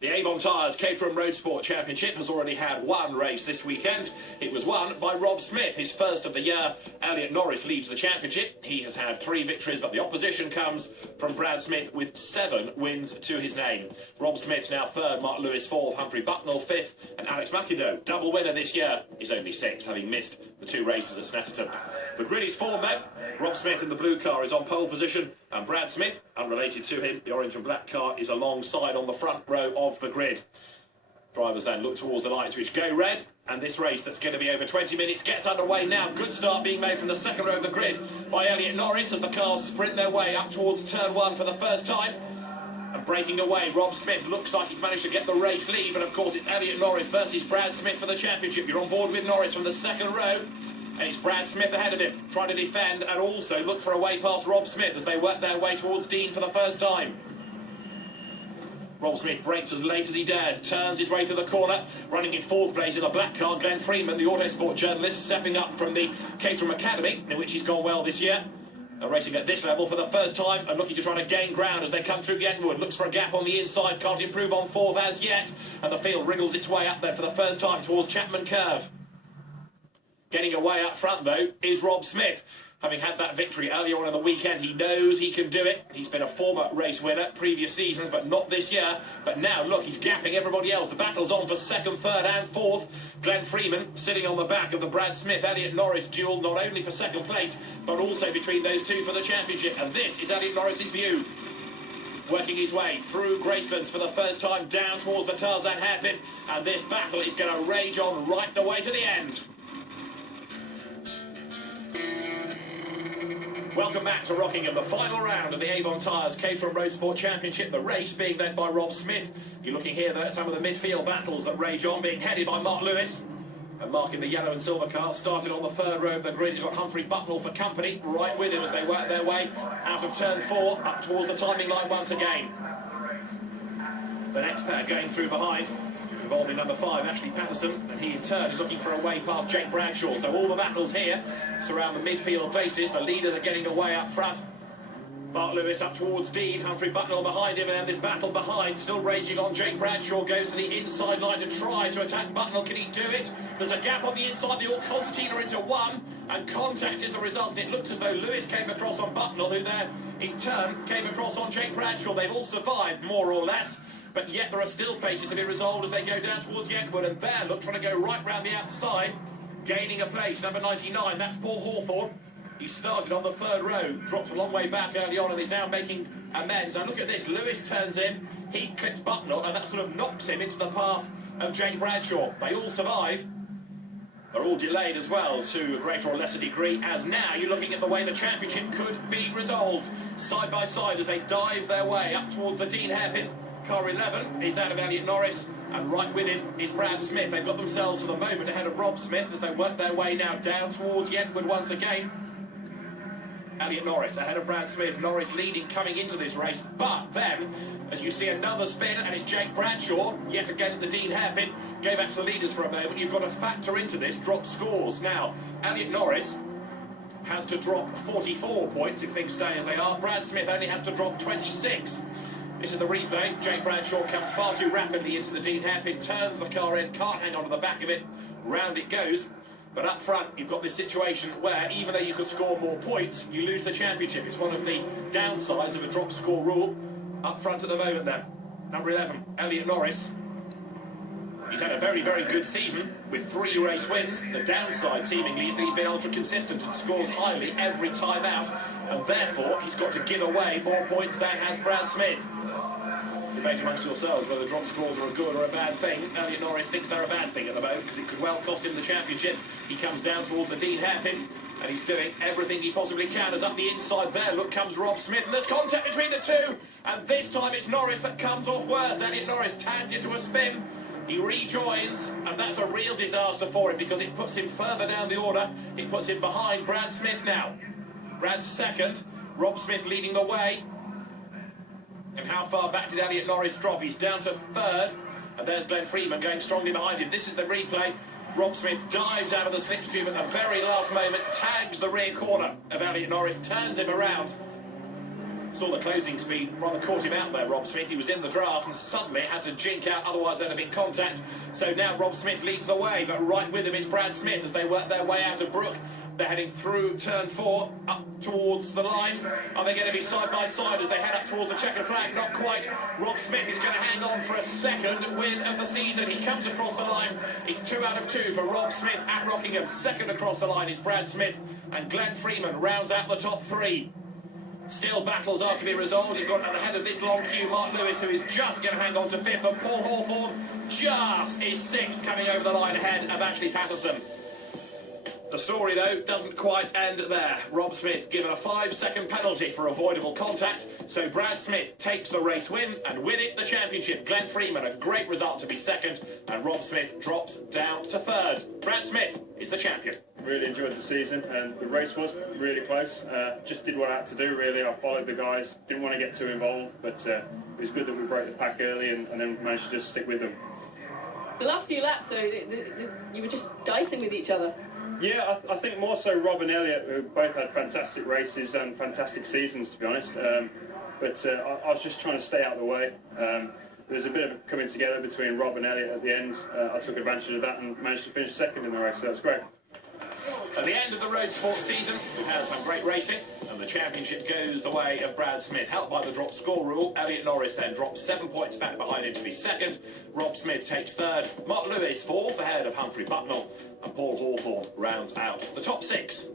The Avon Tyres Caterham Roadsport Championship has already had one race this weekend. It was won by Rob Smith, his first of the year. Elliot Norris leads the championship. He has had 3 victories, but the opposition comes from Brad Smith with 7 wins to his name. Rob Smith's now 3rd, Mark Lewis 4th, Humphrey Bucknell 5th, and Alex McIndoe, double winner this year, is only 6th, having missed the 2 races at Snetterton. The grid is formed though. Rob Smith in the blue car is on pole position, and Brad Smith, unrelated to him, the orange and black car, is alongside on the front row of the grid. Drivers then look towards the lights which go red, and this race that's going to be over 20 minutes gets underway now. Good start being made from the second row of the grid by Elliot Norris as the cars sprint their way up towards turn 1 for the first time. And breaking away, Rob Smith looks like he's managed to get the race lead, but of course it's Elliot Norris versus Brad Smith for the championship. You're on board with Norris from the second row, and it's Brad Smith ahead of him, trying to defend and also look for a way past Rob Smith as they work their way towards Dean for the first time. Rob Smith brakes as late as he dares, turns his way to the corner, running in 4th place in a black car. Glenn Freeman, the Autosport journalist, stepping up from the Caterham Academy, in which he's gone well this year. Racing at this level for the first time and looking to try to gain ground as they come through Yentwood. Looks for a gap on the inside, can't improve on 4th as yet. And the field wriggles its way up there for the first time towards Chapman Curve. Getting away up front, though, is Rob Smith. Having had that victory earlier on in the weekend, he knows he can do it. He's been a former race winner previous seasons, but not this year. But now, look, he's gapping everybody else. The battle's on for 2nd, 3rd and 4th. Glenn Freeman sitting on the back of the Brad Smith-Elliot Norris duel, not only for 2nd place, but also between those two for the championship. And this is Elliot Norris's view. Working his way through Gracelands for the first time, down towards the Tarzan hairpin. And this battle is going to rage on right the way to the end. Welcome back to Rockingham, the final round of the Avon Tyres Caterham Roadsport Championship. The race being led by Rob Smith. You're looking here at some of the midfield battles that rage on, being headed by Mark Lewis. And Mark in the yellow and silver car, started on the 3rd row of the grid. He's got Humphrey Bucknell for company, right with him as they work their way out of turn 4, up towards the timing line once again. The next pair going through behind, involving number 5, Ashley Patterson, and he in turn is looking for a way past Jake Bradshaw. So all the battles here surround the midfield places. The leaders are getting away up front. Mark Lewis up towards Dean, Humphrey Bucknell behind him, and then this battle behind still raging on. Jake Bradshaw goes to the inside line to try to attack Bucknell. Can he do it? There's a gap on the inside. They all concertina into one, and contact is the result. It looked as though Lewis came across on Bucknell, who then in turn came across on Jake Bradshaw. They've all survived, more or less. But yet there are still places to be resolved as they go down towards Yentwood. And there, look, trying to go right round the outside, gaining a place, number 99, that's Paul Hawthorne. He started on the 3rd row, dropped a long way back early on and is now making amends. Now look at this, Lewis turns in, he clips Bucknell, and that sort of knocks him into the path of Jake Bradshaw. They all survive. They're all delayed as well to a greater or lesser degree, as now you're looking at the way the championship could be resolved. Side by side as they dive their way up towards the Dean hairpin. Car 11 is that of Elliot Norris, and right with him is Brad Smith. They've got themselves for the moment ahead of Rob Smith as they work their way now down towards Yentwood once again. Elliot Norris ahead of Brad Smith. Norris leading coming into this race, but then, as you see another spin, and it's Jake Bradshaw, yet again at the Dean hairpin. Go back to the leaders for a moment. You've got to factor into this drop scores. Now, Elliot Norris has to drop 44 points if things stay as they are. Brad Smith only has to drop 26. This is the replay. Jake Bradshaw comes far too rapidly into the Dean hairpin, turns the car in, can't hang on to the back of it, round it goes. But up front, you've got this situation where even though you could score more points, you lose the championship. It's one of the downsides of a drop score rule. Up front at the moment then, number 11, Elliot Norris. He's had a very, very good season with 3 race wins. The downside, seemingly, is that he's been ultra-consistent and scores highly every time out. And therefore, he's got to give away more points than has Brad Smith. Debate amongst yourselves whether drop scores are a good or a bad thing. Elliot Norris thinks they're a bad thing at the moment because it could well cost him the championship. He comes down towards the Dean hairpin and he's doing everything he possibly can as up the inside there. Look comes Rob Smith and there's contact between the two. And this time it's Norris that comes off worse. Elliot Norris tagged into a spin. He rejoins, and that's a real disaster for him because it puts him further down the order. It puts him behind Brad Smith now. Brad's 2nd, Rob Smith leading the way. And how far back did Elliot Norris drop? He's down to 3rd, and there's Glenn Freeman going strongly behind him. This is the replay. Rob Smith dives out of the slipstream at the very last moment, tags the rear corner of Elliot Norris, turns him around. Saw the closing speed rather caught him out there, Rob Smith. He was in the draft and suddenly had to jink out, otherwise there'd have been contact. So now Rob Smith leads the way, but right with him is Brad Smith as they work their way out of Brook. They're heading through turn 4 up towards the line. Are they going to be side by side as they head up towards the checkered flag? Not quite. Rob Smith is going to hang on for a second win of the season. He comes across the line. It's 2 out of 2 for Rob Smith at Rockingham. Second across the line is Brad Smith, and Glenn Freeman rounds out the top 3. Still battles are to be resolved. You've got at the head of this long queue Mark Lewis, who is just going to hang on to 5th, and Paul Hawthorne just is 6th, coming over the line ahead of Ashley Patterson. The story, though, doesn't quite end there. Rob Smith given a 5-second penalty for avoidable contact, so Brad Smith takes the race win, and with it, the championship. Glenn Freeman, a great result to be 2nd, and Rob Smith drops down to 3rd. Brad Smith is the champion. Really enjoyed the season, and the race was really close. Just did what I had to do, really. I followed the guys, didn't want to get too involved, but it was good that we broke the pack early and then managed to just stick with them. The last few laps, though, you were just dicing with each other. Yeah, I think more so Rob and Elliot, who both had fantastic races and fantastic seasons, to be honest. I was just trying to stay out of the way. There was a bit of coming together between Rob and Elliot at the end. I took advantage of that and managed to finish 2nd in the race, so that's great. At the end of the Roadsports season, we've had some great racing, and the championship goes the way of Brad Smith. Helped by the drop score rule, Elliot Norris then drops 7 points back behind him to be 2nd. Rob Smith takes 3rd. Mark Lewis 4th, ahead of Humphrey Bucknell, and Paul Hawthorne rounds out the top 6.